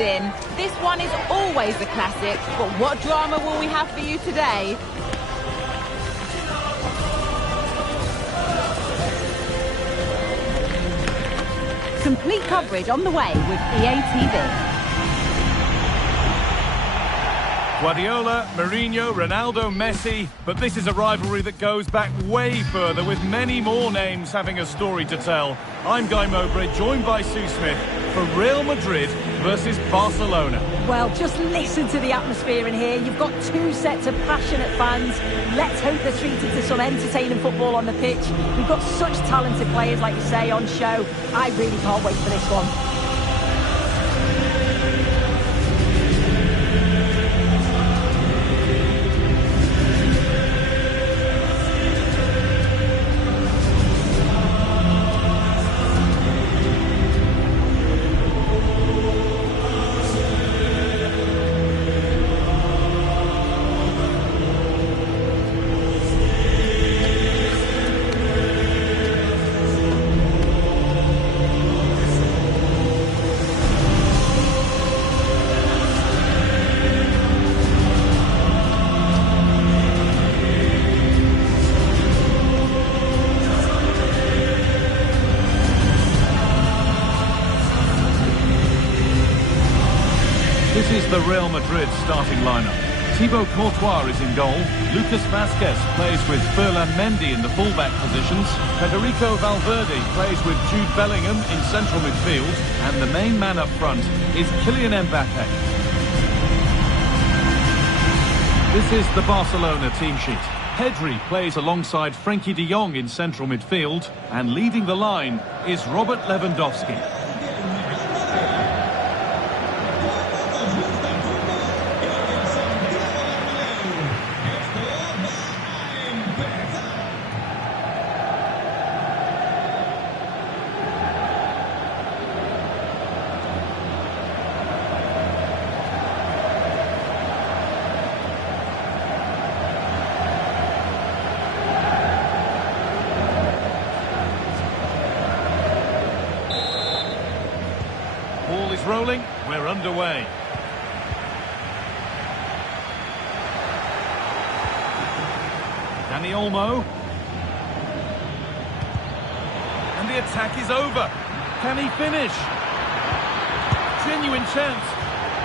in. This one is always a classic, but what drama will we have for you today? Complete coverage on the way with EA TV. Guardiola, Mourinho, Ronaldo, Messi, but this is a rivalry that goes back way further with many more names having a story to tell. I'm Guy Mowbray, joined by Sue Smith for Real Madrid versus Barcelona. Well, just listen to the atmosphere in here. You've got two sets of passionate fans. Let's hope they're treated to some entertaining football on the pitch. We've got such talented players, like you say, on show. I really can't wait for this one. This is the Real Madrid starting lineup. Thibaut Courtois is in goal. Lucas Vazquez plays with Ferland Mendy in the fullback positions. Federico Valverde plays with Jude Bellingham in central midfield. And the main man up front is Kylian Mbappe. This is the Barcelona team sheet. Pedri plays alongside Frenkie de Jong in central midfield. And leading the line is Robert Lewandowski. Ball is rolling, we're underway. Dani Olmo. And the attack is over. Can he finish? Genuine chance.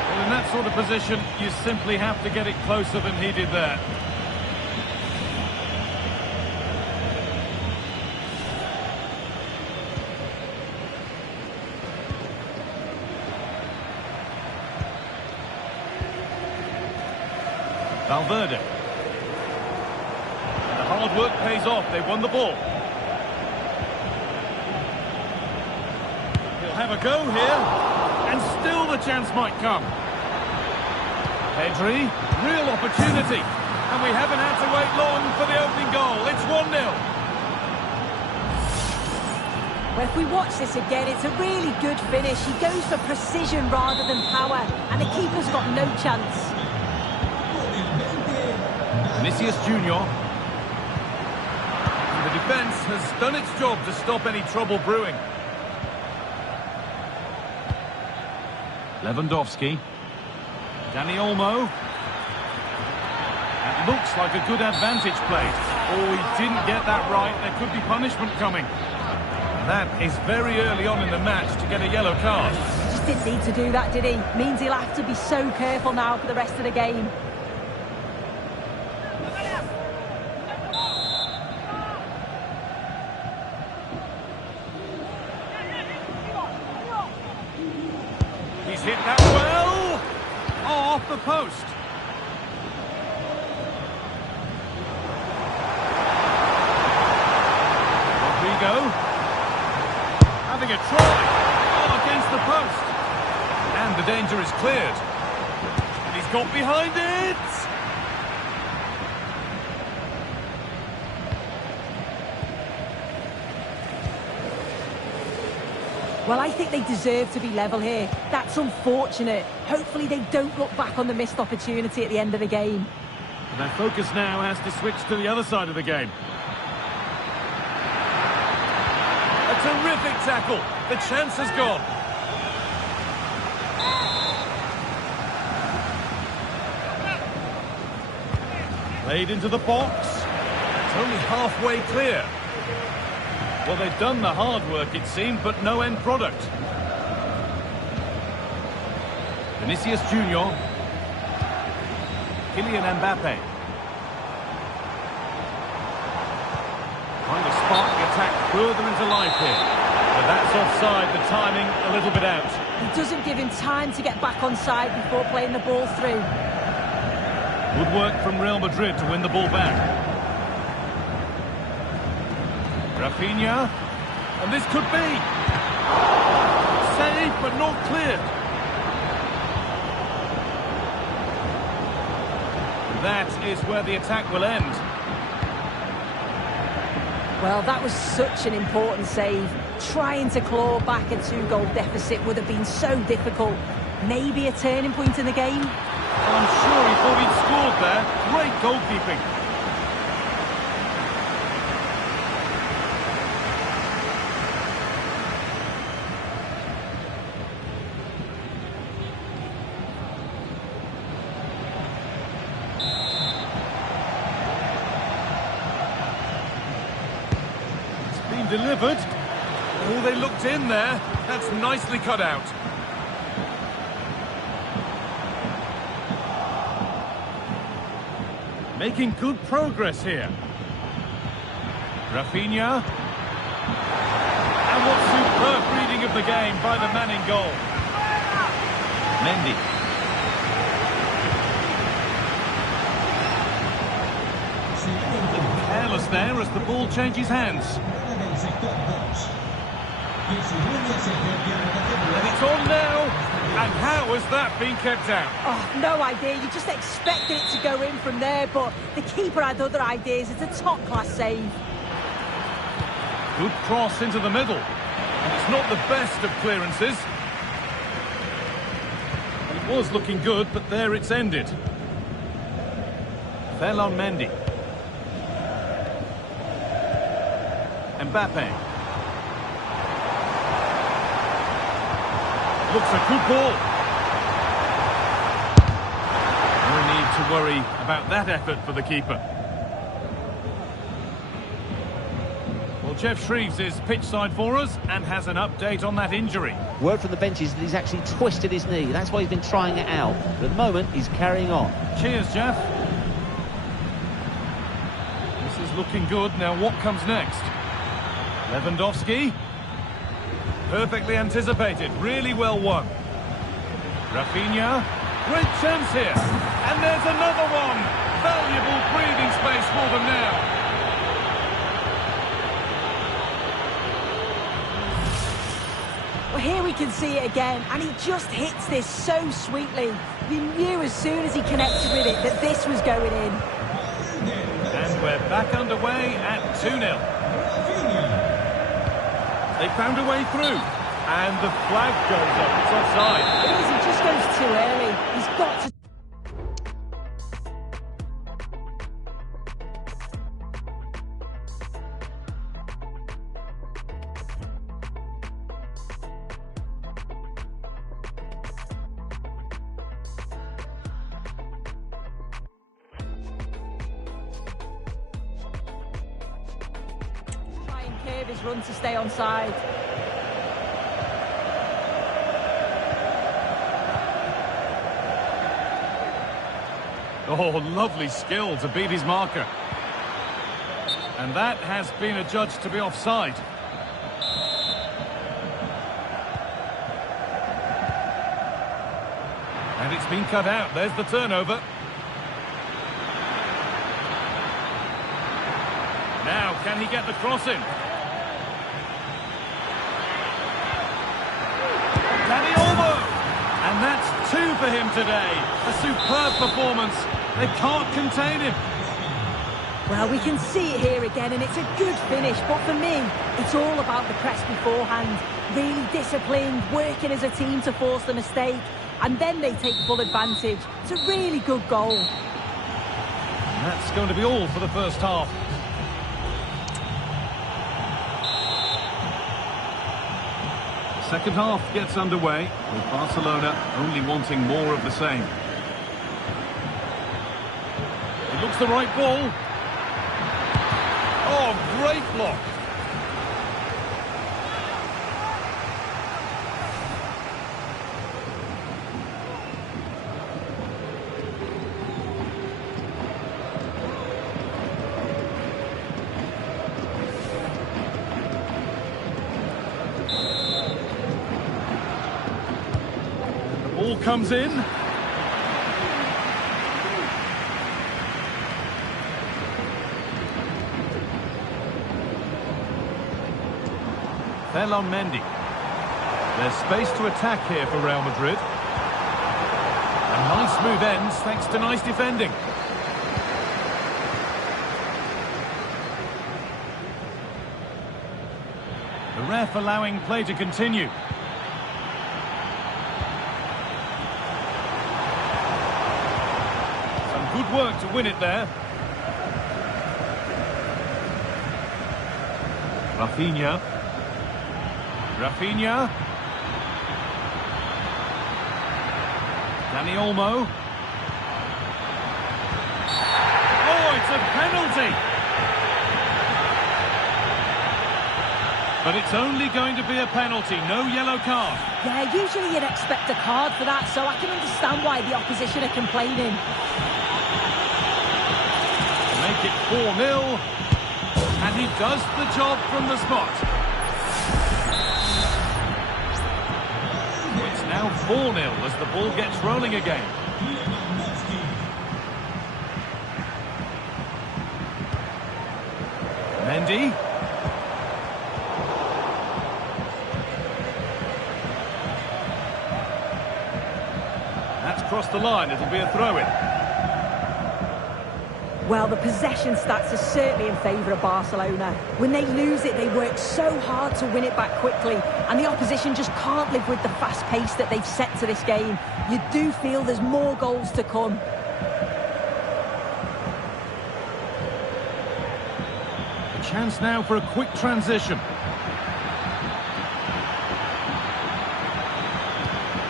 Well, in that sort of position, you simply have to get it closer than he did there. Valverde. And the hard work pays off. They won the ball. He'll have a go here. And still the chance might come. Pedri. Real opportunity. And we haven't had to wait long for the opening goal. It's 1-0. Well, if we watch this again, it's a really good finish. He goes for precision rather than power. And the keeper's got no chance. Vinicius Junior. The defence has done its job to stop any trouble brewing. Lewandowski. Dani Olmo. That looks like a good advantage play. Oh, he didn't get that right. There could be punishment coming. And that is very early on in the match to get a yellow card. He just didn't need to do that, did he? Means he'll have to be so careful now for the rest of the game. He's hit that well. Oh, off the post. Rodrigo. Having a try. Oh, against the post. And the danger is cleared. And he's got behind it. Well, I think they deserve to be level here. That's unfortunate. Hopefully they don't look back on the missed opportunity at the end of the game. And their focus now has to switch to the other side of the game. A terrific tackle. The chance has gone. Played into the box. It's only halfway clear. Well, they've done the hard work, it seemed, but no end product. Vinicius Junior. Kylian Mbappe. Trying to spark the attack further into life here. But that's offside, the timing a little bit out. He doesn't give him time to get back on side before playing the ball through. Good work from Real Madrid to win the ball back. Rafinha. And this could be. Save, but not clear. That is where the attack will end. Well, that was such an important save. Trying to claw back a 2-goal deficit would have been so difficult. Maybe a turning point in the game. I'm sure he thought he'd scored there. Great goalkeeping. Delivered. Oh, they looked in there. That's nicely cut out. Making good progress here. Rafinha. And what superb reading of the game by the man in goal. Mendy. Careless there as the ball changes hands. And it's on now. And how has that been kept out? Oh, no idea. You just expected it to go in from there, but the keeper had other ideas. It's a top-class save. Good cross into the middle. And it's not the best of clearances. It was looking good, but there it's ended. Fell on Mendy. Mbappe. Looks a good ball. No need to worry about that effort for the keeper. Well, Jeff Shreves is pitch side for us and has an update on that injury. Word from the benches that he's actually twisted his knee. That's why he's been trying it out. But at the moment, he's carrying on. Cheers, Jeff. This is looking good. Now, what comes next? Lewandowski. Perfectly anticipated, really well won. Rafinha, great chance here. And there's another one. Valuable breathing space for them now. Well, here we can see it again, and he just hits this so sweetly. You knew as soon as he connected with it that this was going in. And we're back underway at 2-0. They found a way through, and the flag goes up. It's offside. It is, he just goes too early. He's got to... curve his run to stay onside. Oh, lovely skill to beat his marker. And that has been adjudged to be offside. And it's been cut out. There's the turnover. Now, can he get the cross in? Danny Olmo! And that's 2 for him today. A superb performance. They can't contain him. Well, we can see it here again, and it's a good finish. But for me, it's all about the press beforehand. Really disciplined, working as a team to force the mistake. And then they take full advantage. It's a really good goal. And that's going to be all for the first half. Second half gets underway, with Barcelona only wanting more of the same. It Looks the right ball. Oh, great block. The ball comes in. Mendy. There's space to attack here for Real Madrid. And nice smooth ends thanks to nice defending. The ref allowing play to continue. Some good work to win it there. Rafinha. Dani Olmo. Oh, it's a penalty! But it's only going to be a penalty, no yellow card. Yeah, usually you'd expect a card for that, so I can understand why the opposition are complaining. Make it 4-0, and he does the job from the spot. Now 4-0 as the ball gets rolling again. Mendy. That's crossed the line, it'll be a throw-in. Well, the possession stats are certainly in favour of Barcelona. When they lose it, they work so hard to win it back quickly, and the opposition just can't live with the fast pace that they've set to this game. You do feel there's more goals to come. A chance now for a quick transition.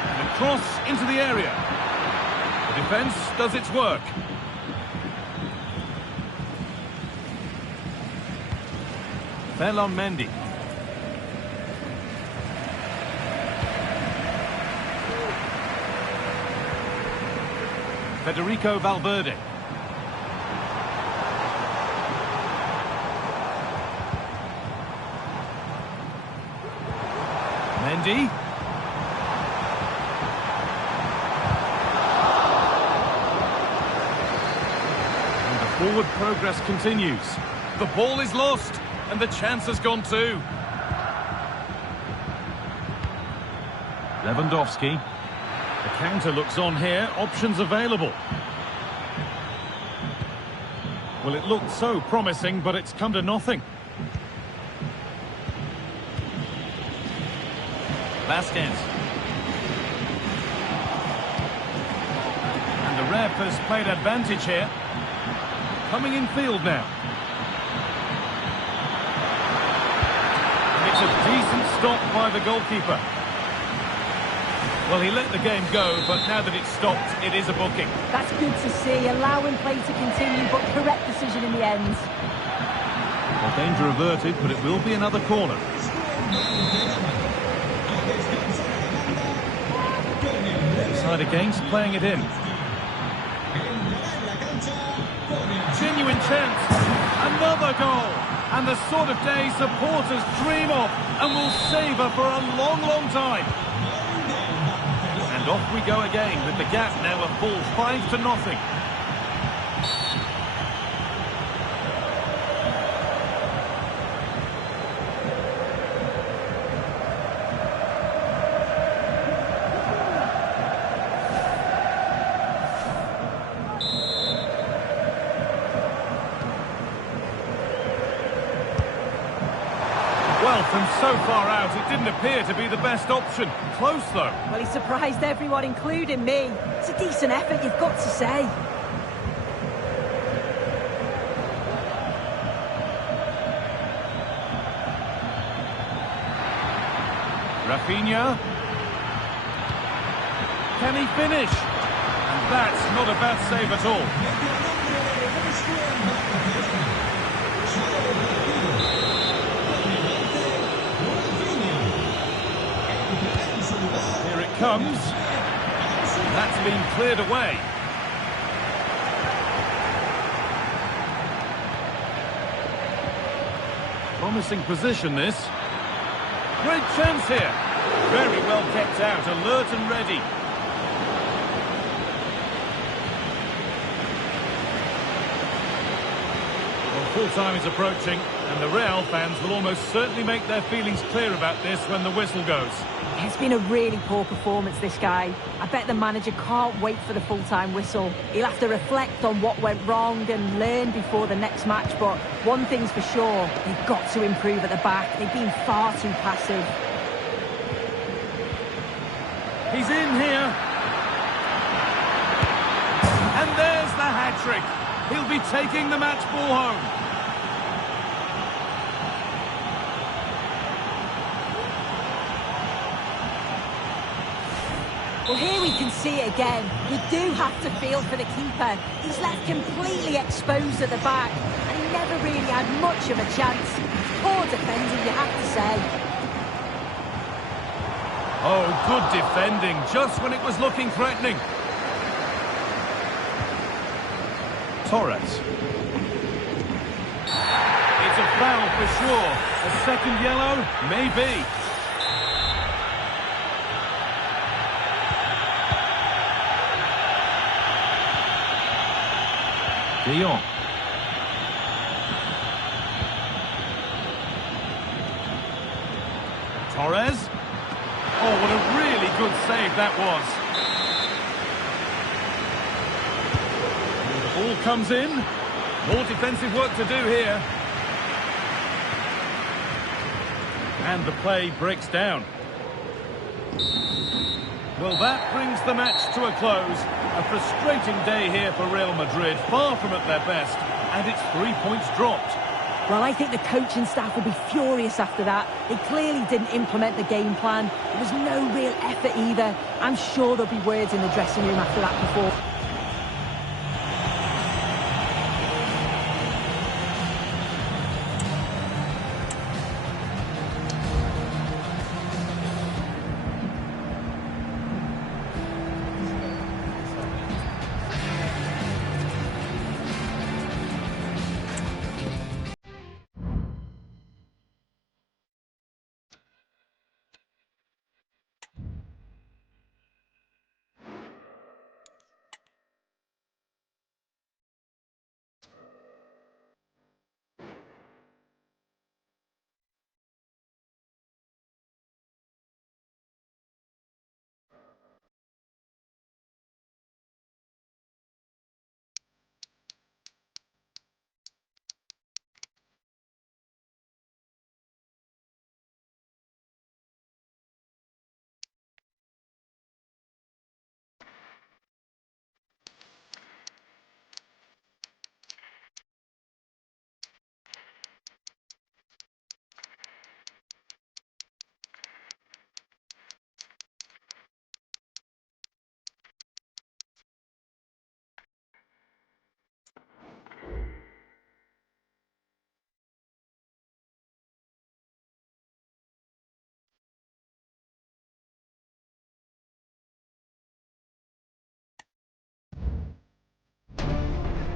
And a cross into the area. The defence does its work. Mendy. Federico Valverde. Mendy. And the forward progress continues. The ball is lost. And the chance has gone too. Lewandowski. The counter looks on here. Options available. Well, it looked so promising, but it's come to nothing. Vasquez. And the ref has played advantage here. Coming in field now. It's a decent stop by the goalkeeper. Well, he let the game go, but now that it's stopped, it is a booking. That's good to see, allowing play to continue, but correct decision in the end. Well, danger averted, but it will be another corner. Side against, playing it in. Genuine chance. Another goal. And the sort of day supporters dream of and will savour for a long, long time. And off we go again with the gap now a full 5-0. Well, from so far out, it didn't appear to be the best option. Close, though. Well, he surprised everyone, including me. It's a decent effort, you've got to say. Rafinha. Can he finish? And that's not a bad save at all. Here it comes. That's been cleared away. Promising position, this. Great chance here. Very well kept out, alert and ready. Well, full-time is approaching, and the Real fans will almost certainly make their feelings clear about this when the whistle goes. It's been a really poor performance, this guy. I bet the manager can't wait for the full-time whistle. He'll have to reflect on what went wrong and learn before the next match, but one thing's for sure, they've got to improve at the back. They've been far too passive. He's in here. And there's the hat-trick. He'll be taking the match ball home. Well, here we can see it again. You do have to feel for the keeper. He's left completely exposed at the back, and he never really had much of a chance. Poor defending, you have to say. Oh, good defending, just when it was looking threatening. Torres. It's a foul for sure. A second yellow? Maybe. De Jong. Torres. Oh, what a really good save that was. The ball comes in. More defensive work to do here. And the play breaks down. Well, that brings the match to a close. A frustrating day here for Real Madrid, far from at their best, and it's 3 points dropped. Well, I think the coaching staff will be furious after that. They clearly didn't implement the game plan. There was no real effort either. I'm sure there'll be words in the dressing room after that performance.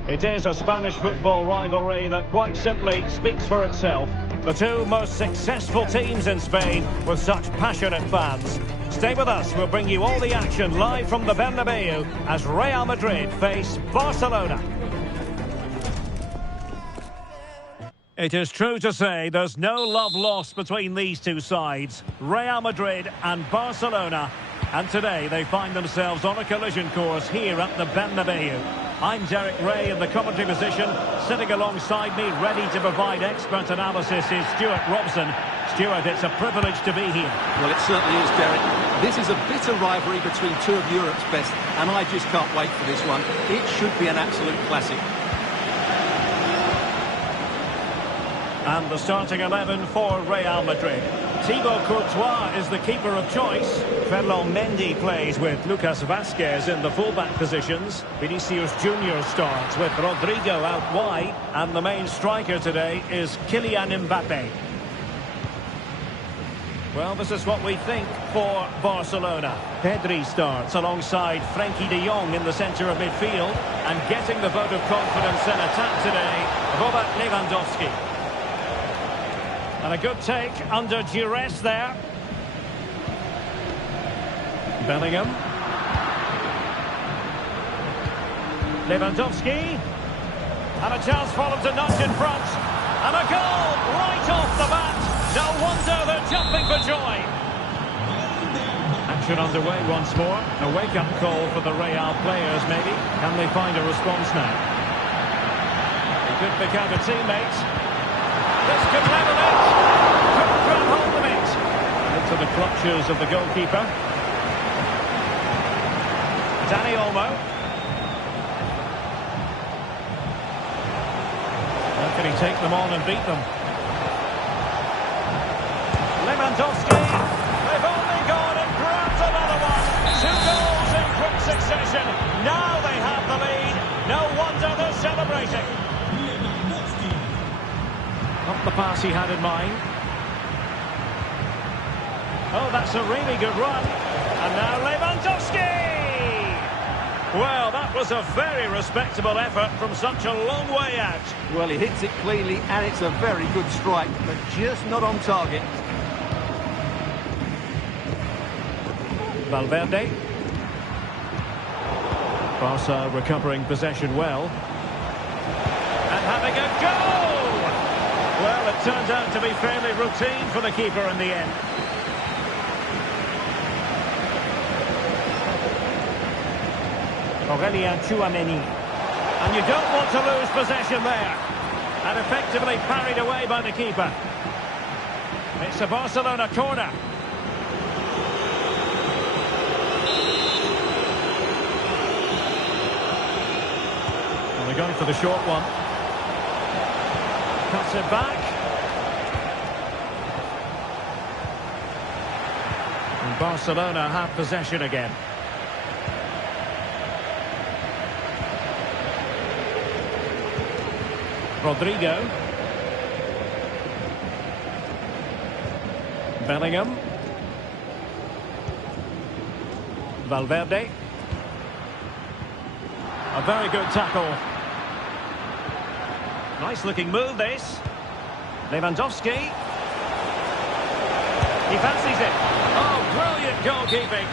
It is a Spanish football rivalry that quite simply speaks for itself. The two most successful teams in Spain with such passionate fans. Stay with us, we'll bring you all the action live from the Bernabeu as Real Madrid face Barcelona. It is true to say there's no love lost between these two sides, Real Madrid and Barcelona. And today they find themselves on a collision course here at the Bernabeu. I'm Derek Ray in the commentary position. Sitting alongside me, ready to provide expert analysis, is Stuart Robson. Stuart, it's a privilege to be here. Well, it certainly is, Derek. This is a bitter rivalry between two of Europe's best, and I just can't wait for this one. It should be an absolute classic. And the starting 11 for Real Madrid. Thibaut Courtois is the keeper of choice. Ferland Mendy plays with Lucas Vazquez in the fullback positions. Vinicius Junior starts with Rodrigo out wide. And the main striker today is Kylian Mbappe. Well, this is what we think for Barcelona. Pedri starts alongside Frenkie de Jong in the centre of midfield. And getting the vote of confidence in attack today, Robert Lewandowski. And a good take under duress there. Bellingham. Lewandowski. And a chance for them to nudge in front. And a goal right off the bat. No wonder they're jumping for joy. Action underway once more. A wake-up call for the Real players, maybe. Can they find a response now? They could pick out a teammate. This could level it. Couldn't grab hold of it. Into the clutches of the goalkeeper. Dani Olmo. How can he take them on and beat them? Lewandowski. They've only gone and grabbed another one. 2 goals in quick succession. Now they have the lead. No wonder they're celebrating. Not the pass he had in mind. Oh, that's a really good run. And now Lewandowski! Well, that was a very respectable effort from such a long way out. Well, he hits it cleanly, and it's a very good strike, but just not on target. Valverde. Barca recovering possession well. And having a go! Well, it turned out to be fairly routine for the keeper in the end. Aurelien Tchouameni. And you don't want to lose possession there. And effectively parried away by the keeper. It's a Barcelona corner. Well, they're going for the short one. Cuts it back. And Barcelona have possession again. Rodrigo. Bellingham. Valverde. A very good tackle. Nice looking move this. Lewandowski. He fancies it. Oh, brilliant goalkeeping.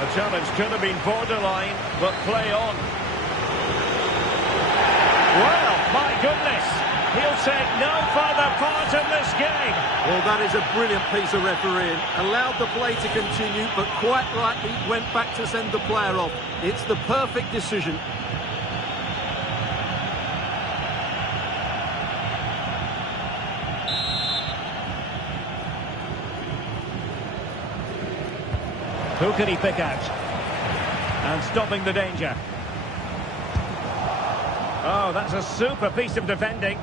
The challenge could have been borderline, but play on. Well, my goodness. He'll take no further part in this game. Well, that is a brilliant piece of refereeing. Allowed the play to continue, but quite rightly went back to send the player off. It's the perfect decision. Who can he pick out? And stopping the danger. Oh, that's a super piece of defending.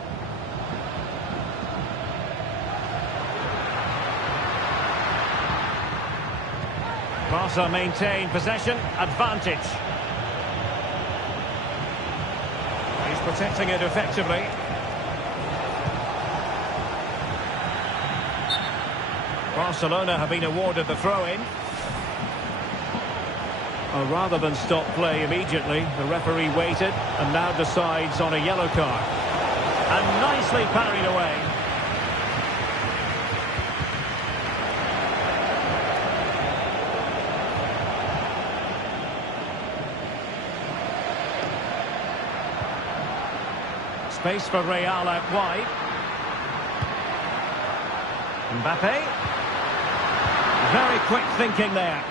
Barca maintain possession, advantage. He's protecting it effectively. Barcelona have been awarded the throw-in. Well, rather than stop play immediately, the referee waited and now decides on a yellow card. And nicely parried away. Space for Real out wide. Mbappe. Very quick thinking there.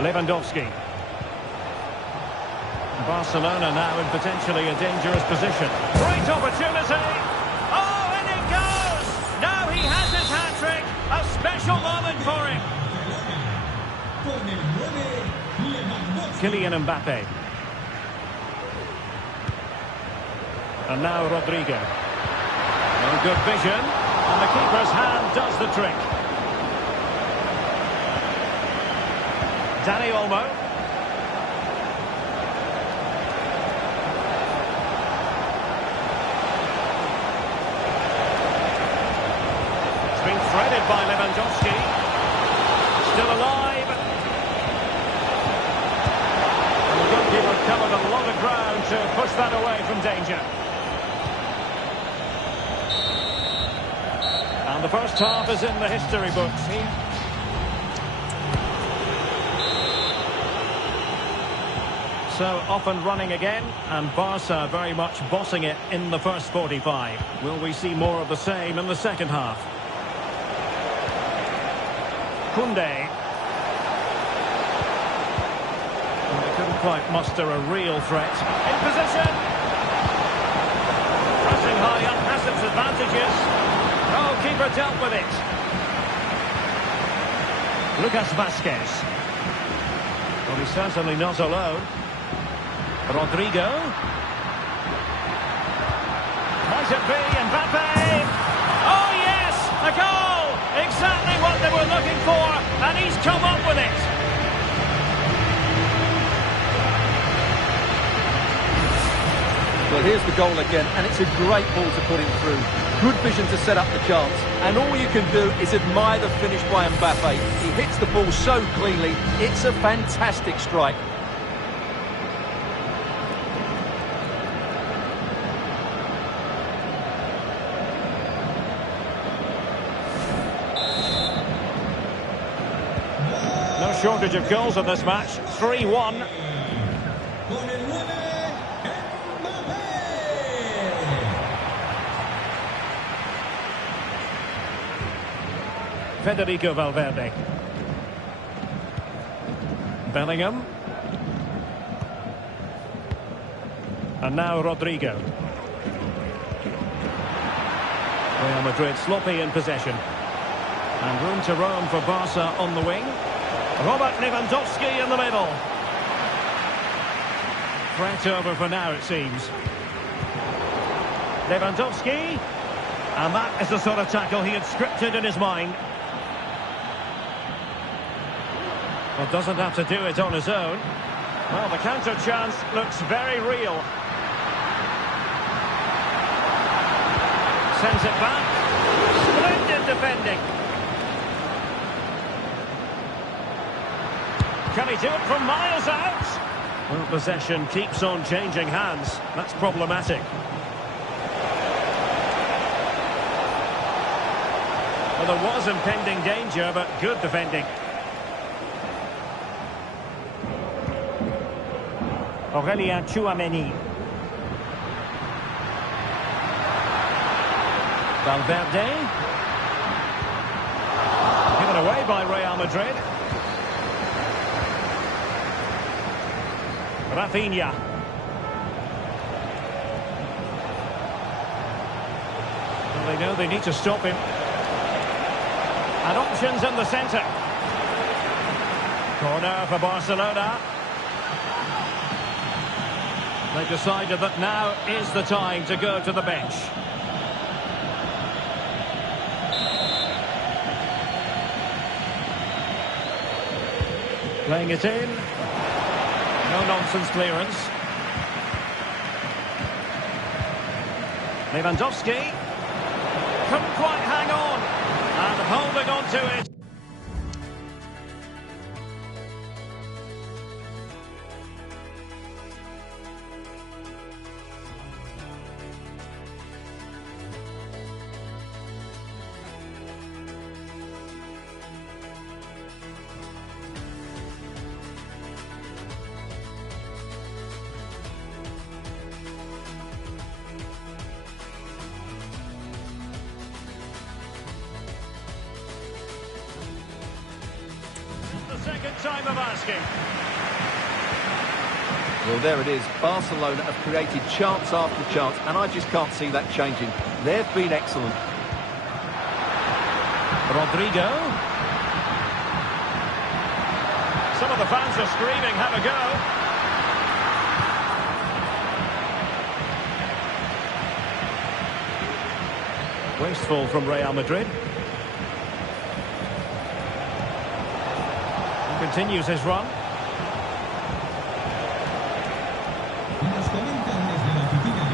Lewandowski. Barcelona now in potentially a dangerous position. Great opportunity. Oh, and it goes! Now he has his hat-trick. A special moment for him. Kylian Mbappe. And now Rodrigo. No good vision. And the keeper's hand does the trick. Dani Olmo. It's been threaded by Lewandowski. Still alive. And the goalkeeper covered a lot of ground to push that away from danger. And the first half is in the history books. So off and running again, and Barca very much bossing it in the first 45. Will we see more of the same in the second half? Koundé. Well, they couldn't quite muster a real threat. In position. Pressing high up has its advantages. Oh, keeper dealt with it. Lucas Vázquez. Well, he's certainly not alone. Rodrigo. Might it be Mbappe? Oh yes, a goal! Exactly what they were looking for, and he's come up with it. Well, here's the goal again, and it's a great ball to put him through. Good vision to set up the chance, and all you can do is admire the finish by Mbappe. He hits the ball so cleanly, it's a fantastic strike. No shortage of goals in this match. 3-1. Federico Valverde. Bellingham. And now Rodrigo. Real Madrid sloppy in possession. And room to roam for Barca on the wing. Robert Lewandowski in the middle. Threat over for now, it seems. Lewandowski. And that is the sort of tackle he had scripted in his mind. Well, doesn't have to do it on his own. Well, the counter chance looks very real. Sends it back. Splendid defending. Can he do it from miles out? Well, possession keeps on changing hands. That's problematic. Well, there was impending danger, but good defending. Aurélien Tchouameni. Valverde. Given away by Real Madrid. Rafinha. Well, they know they need to stop him. And options in the centre. Corner for Barcelona. They decided that now is the time to go to the bench. Playing it in. No-nonsense clearance. Lewandowski. Couldn't quite hang on. And holding on to it. Second time of asking. Well, there it is. Barcelona have created chance after chance, and I just can't see that changing. They've been excellent. Rodrigo. Some of the fans are screaming, have a go. Wasteful from Real Madrid. He continues his run.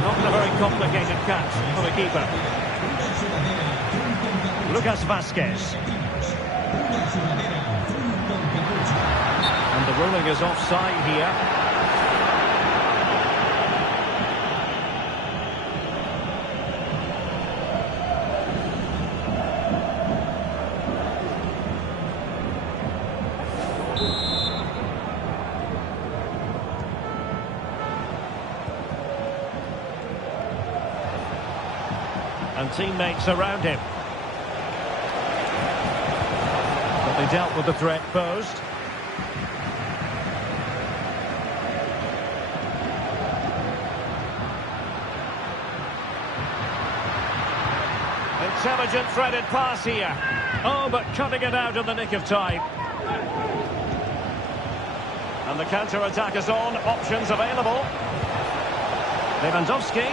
Not a very complicated catch for the keeper. Lucas Vasquez. And the ruling is offside here. And teammates around him. But they dealt with the threat posed. Intelligent threaded pass here. Oh, but cutting it out in the nick of time. And the counter-attack is on. Options available. Lewandowski.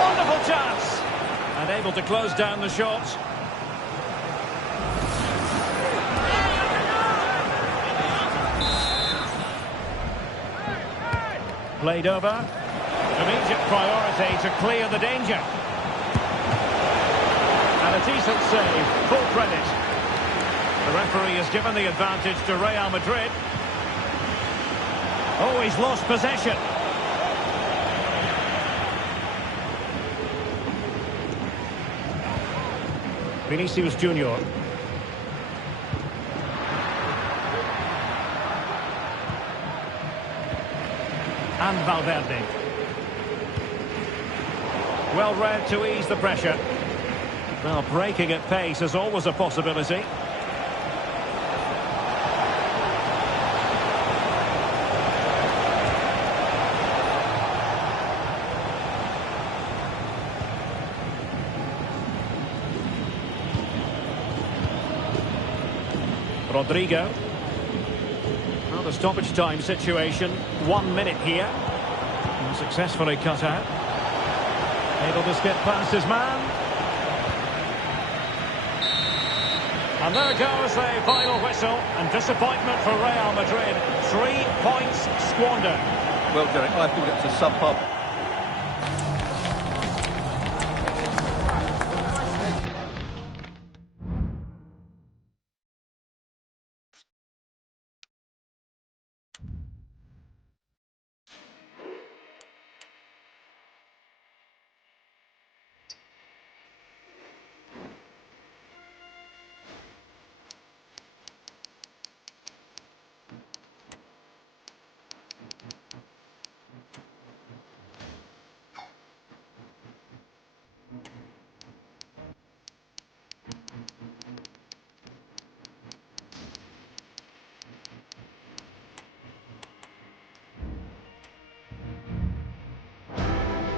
Wonderful chance. And able to close down the shot. Played over. Immediate priority to clear the danger. And a decent save. Full credit. The referee has given the advantage to Real Madrid. Oh, he's lost possession. Vinicius Junior. And Valverde. Well read to ease the pressure. Well, breaking at pace is always a possibility. Rodrigo. Well, the stoppage time situation, 1 minute here. And successfully cut out. Able to skip past his man. And there goes the final whistle. And disappointment for Real Madrid. 3 points squandered. Well, Derek, I thought it was a sub-pub.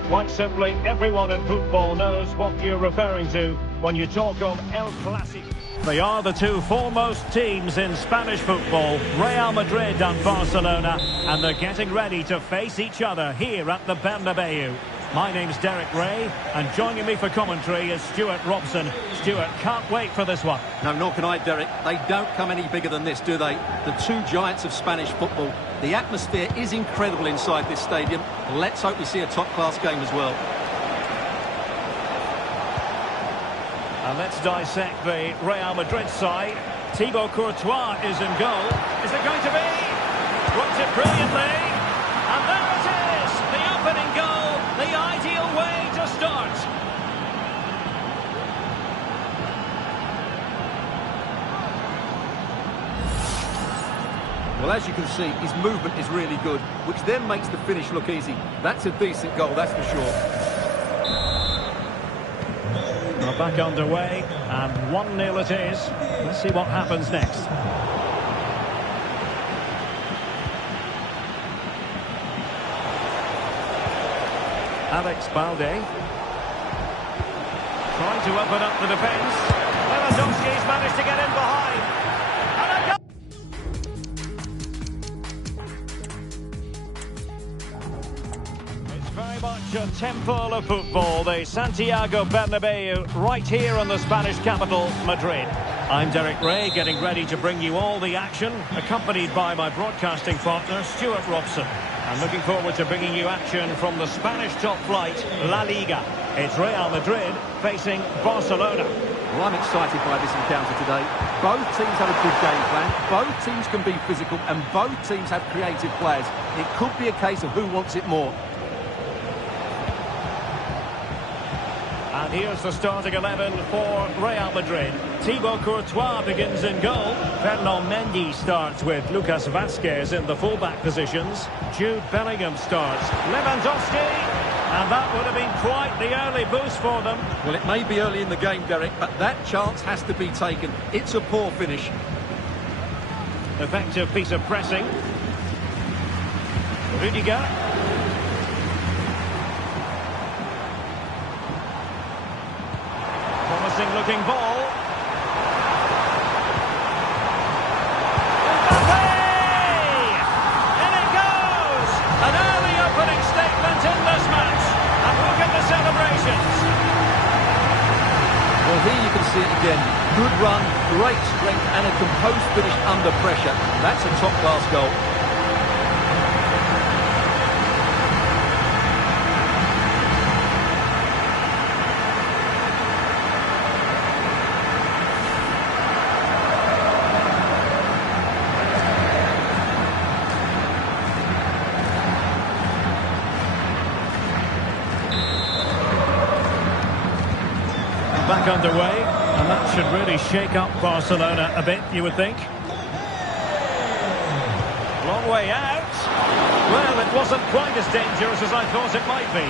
Quite simply, everyone in football knows what you're referring to when you talk of El Clásico. They are the two foremost teams in Spanish football, Real Madrid and Barcelona, and they're getting ready to face each other here at the Bernabeu. My name's Derek Ray, and joining me for commentary is Stuart Robson. Stuart, can't wait for this one. No, nor can I, Derek. They don't come any bigger than this, do they? The two giants of Spanish football. The atmosphere is incredible inside this stadium. Let's hope we see a top-class game as well. And let's dissect the Real Madrid side. Thibaut Courtois is in goal. Is it going to be? Worked it brilliantly. And there it is, the opening goal, the ideal way to start. Well, as you can see, his movement is really good, which then makes the finish look easy. That's a decent goal, that's for sure. Well, back underway, and 1-0 it is. Let's see what happens next. Alex Balde. Trying to open up the defence. Lewandowski's managed to get in behind. And a goal! It's very Very much a temple of football, the Santiago Bernabeu, right here in the Spanish capital, Madrid. I'm Derek Ray, getting ready to bring you all the action, accompanied by my broadcasting partner, Stuart Robson. I'm looking forward to bringing you action from the Spanish top flight, La Liga. It's Real Madrid facing Barcelona. Well, I'm excited by this encounter today. Both teams have a good game plan, both teams can be physical, and both teams have creative players. It could be a case of who wants it more. And here's the starting 11 for Real Madrid. Thibaut Courtois begins in goal. Ferland Mendy starts with Lucas Vazquez in the fullback positions. Jude Bellingham starts. Lewandowski. And that would have been quite the early boost for them. Well, it may be early in the game, Derek, but that chance has to be taken. It's a poor finish. Effective piece of pressing. Rudiger. Promising looking ball. Mbappe! In it goes! An early opening statement in this match. And look at the celebrations. Well, here you can see it again. Good run, great strength, and a composed finish under pressure. That's a top-class goal. Back underway, and that should really shake up Barcelona a bit, you would think. Long way out. Well, it wasn't quite as dangerous as I thought it might be.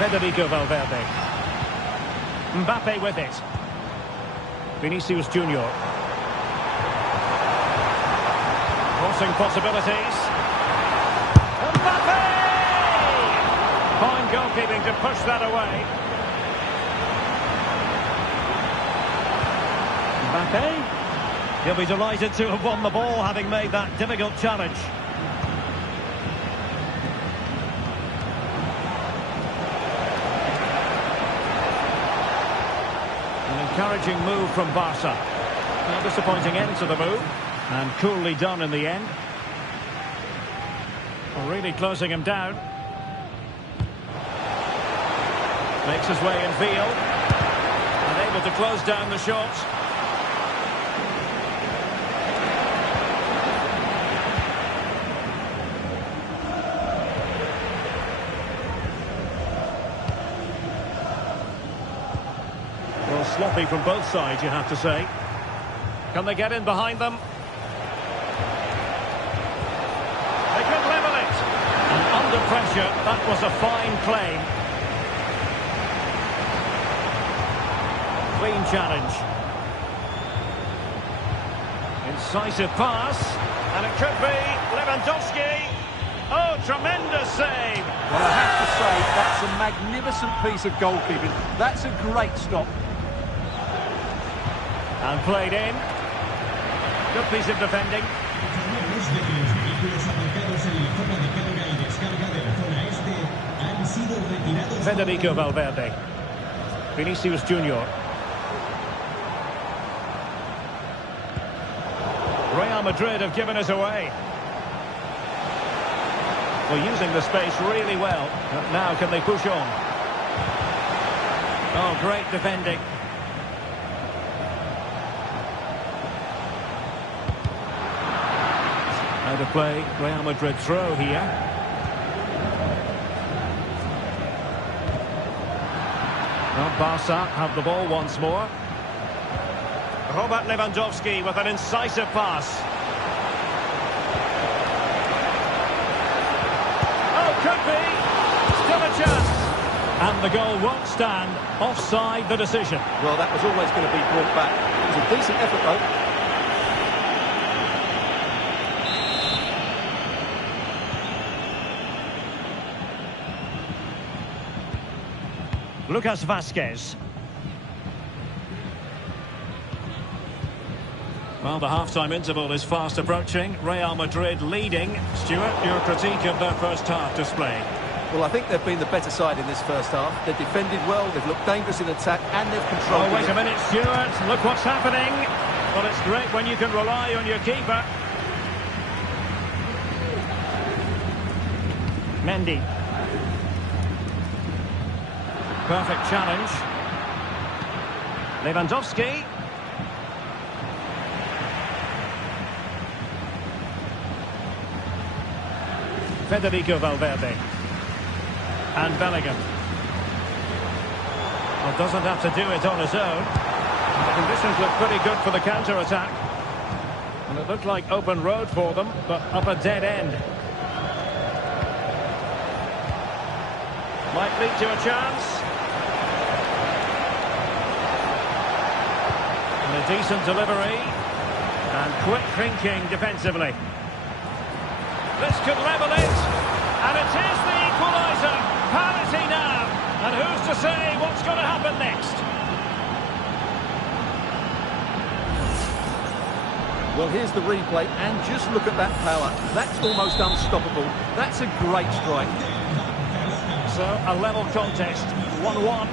Federico Valverde. Mbappe with it. Vinicius Junior. Crossing possibilities. Mbappe! Fine goalkeeping to push that away. Mbappe. He'll be delighted to have won the ball, having made that difficult challenge. An encouraging move from Barca. A disappointing end to the move, and coolly done in the end. Really closing him down. Makes his way in field. And able to close down the shot. Well, sloppy from both sides, you have to say. Can they get in behind them? They could level it. And under pressure, that was a fine claim. Clean challenge. Incisive pass. And it could be Lewandowski. Oh, tremendous save. Well, I have to say, that's a magnificent piece of goalkeeping. That's a great stop. And played in. Good piece of defending. Federico Valverde. Vinicius Junior. Real Madrid have given us away. Well, using the space really well. But now can they push on? Oh, great defending. Out of play, Real Madrid throw here. Well, Barca have the ball once more. Robert Lewandowski with an incisive pass. Oh, could be. Still a chance. And the goal won't stand. Offside the decision. Well, that was always going to be brought back. It was a decent effort, though. Lucas Vazquez. Well, the half-time interval is fast approaching. Real Madrid leading. Stuart, your critique of their first half display? Well, I think they've been the better side in this first half. They've defended well, they've looked dangerous in attack, and they've controlled Oh, wait it. a minute, Stuart. Look what's happening. Well, it's great when you can rely on your keeper. Mendy. Perfect challenge. Lewandowski. Federico Valverde. And Bellingham. Well, doesn't have to do it on his own. The conditions look pretty good for the counter-attack. And it looked like open road for them, but up a dead end. Might lead to a chance. And a decent delivery. And quick thinking defensively. This could level it. And it is the equaliser. Parity now. And who's to say what's going to happen next? Well, here's the replay, and just look at that power. That's almost unstoppable. That's a great strike. So, a level contest, 1-1.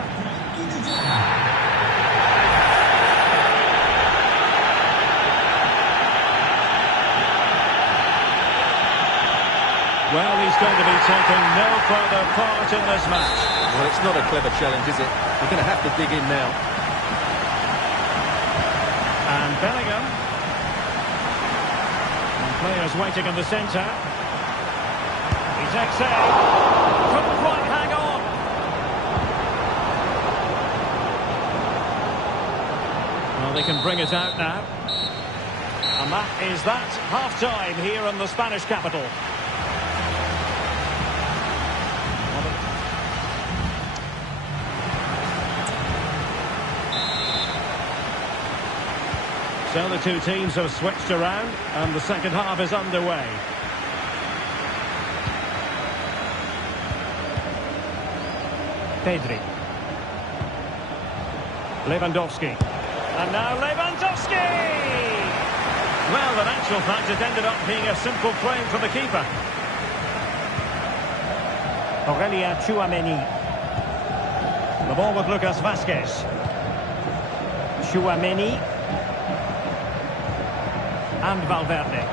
Well, he's going to be taking no further part in this match. Well, it's not a clever challenge, is it? We're going to have to dig in now. And Bellingham. And players waiting in the centre. He takes aim. Couldn't quite hang on. Well, they can bring it out now. And that is that. Half-time here in the Spanish capital. So the two teams have switched around and the second half is underway. Pedri. Lewandowski. And now Lewandowski! Well, in actual fact, it ended up being a simple claim for the keeper. Aurelien Tchouameni. The ball with Lucas Vazquez. Tchouameni. And Valverde.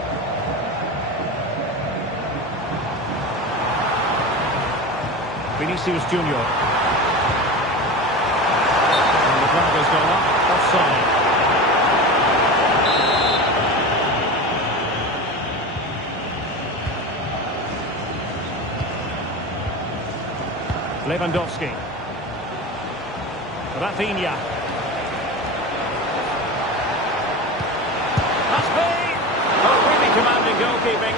Vinicius Junior. And the flag has gone up. Offside. Lewandowski. Rafinha. Commanding goalkeeping.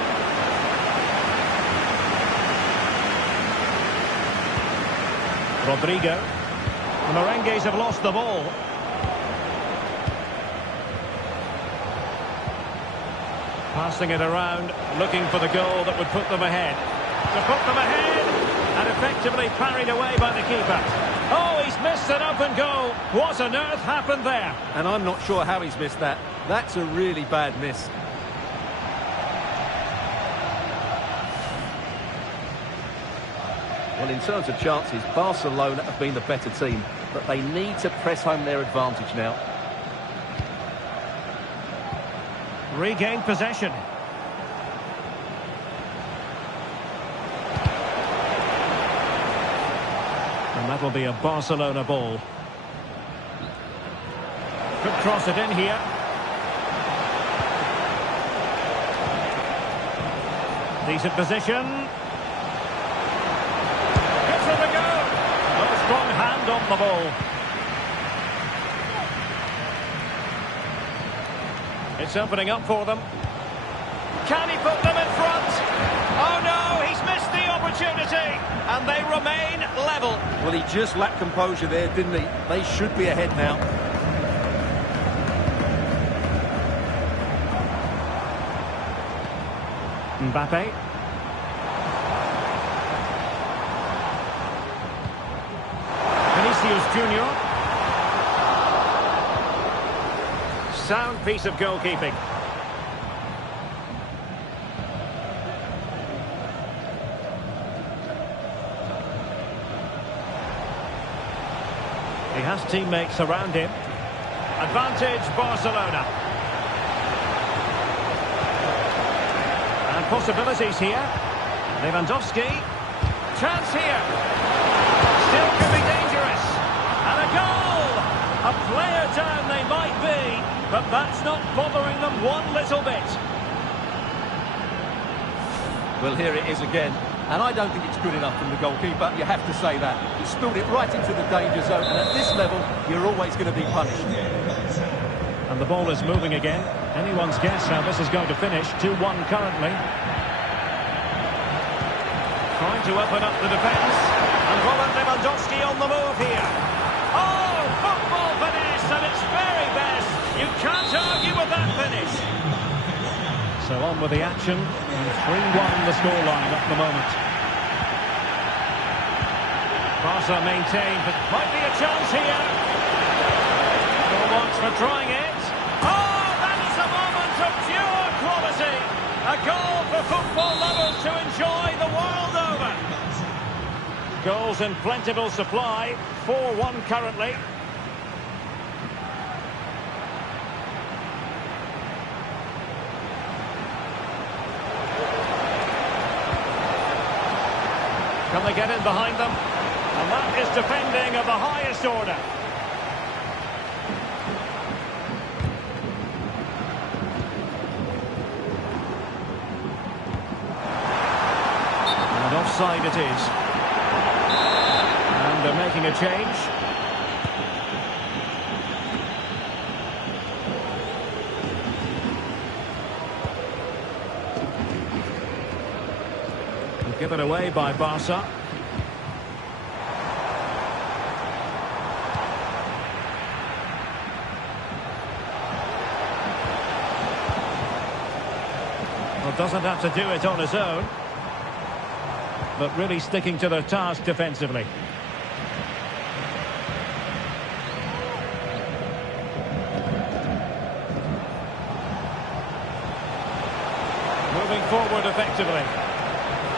Rodrigo. The Merengues have lost the ball. Passing it around, looking for the goal that would put them ahead. To put them ahead, and effectively parried away by the keeper. Oh, he's missed an open goal. What on earth happened there? And I'm not sure how he's missed that. That's a really bad miss. Well, in terms of chances, Barcelona have been the better team, but they need to press home their advantage now. Regained possession. And that will be a Barcelona ball. Could cross it in here. Decent position. Strong hand on the ball. It's opening up for them. Can he put them in front? Oh no, he's missed the opportunity. And they remain level. Well, he just lacked composure there, didn't he? They should be ahead now. Mbappe. Vinicius Junior. sound piece of goalkeeping. He has teammates around him. Advantage Barcelona. And possibilities here. Lewandowski. Chance here. Still could be dangerous. And a goal! A player down they might be, but that's not bothering them one little bit. Well, here it is again. And I don't think it's good enough from the goalkeeper, you have to say that. He spilled it right into the danger zone, and at this level, you're always going to be punished. And the ball is moving again. Anyone's guess how this is going to finish. 2-1 currently. Trying to open up the defence. And Robert Lewandowski on the move here. Oh, football finish at its very best. You can't argue with that finish. So on with the action, and 3-1 the scoreline at the moment. Barca maintained, but might be a chance here. Goal wants for trying it. Oh, that is a moment of pure quality. A goal for football lovers to enjoy the world over. Goals in plentiful supply, 4-1 currently. Can they get in behind them? And that is defending of the highest order. And offside it is. And they're making a change. Given away by Barca. Well, doesn't have to do it on his own, but really sticking to their task defensively. Moving forward effectively.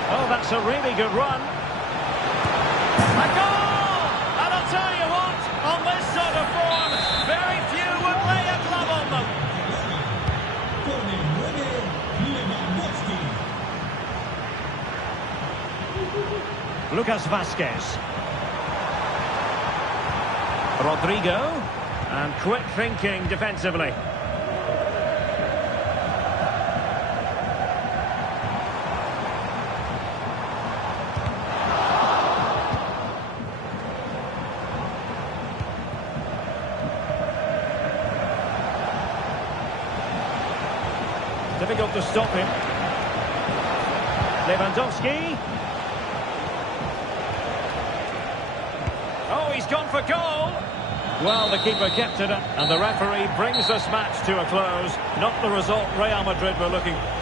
Oh, that's a really good run. A goal! And I'll tell you what, on this sort of form, very few would lay a glove on them. Lucas Vazquez. Rodrigo. And quick thinking defensively. Difficult to stop him. Lewandowski. Oh, he's gone for goal. Well, the keeper kept it, and the referee brings this match to a close. Not the result Real Madrid were looking for.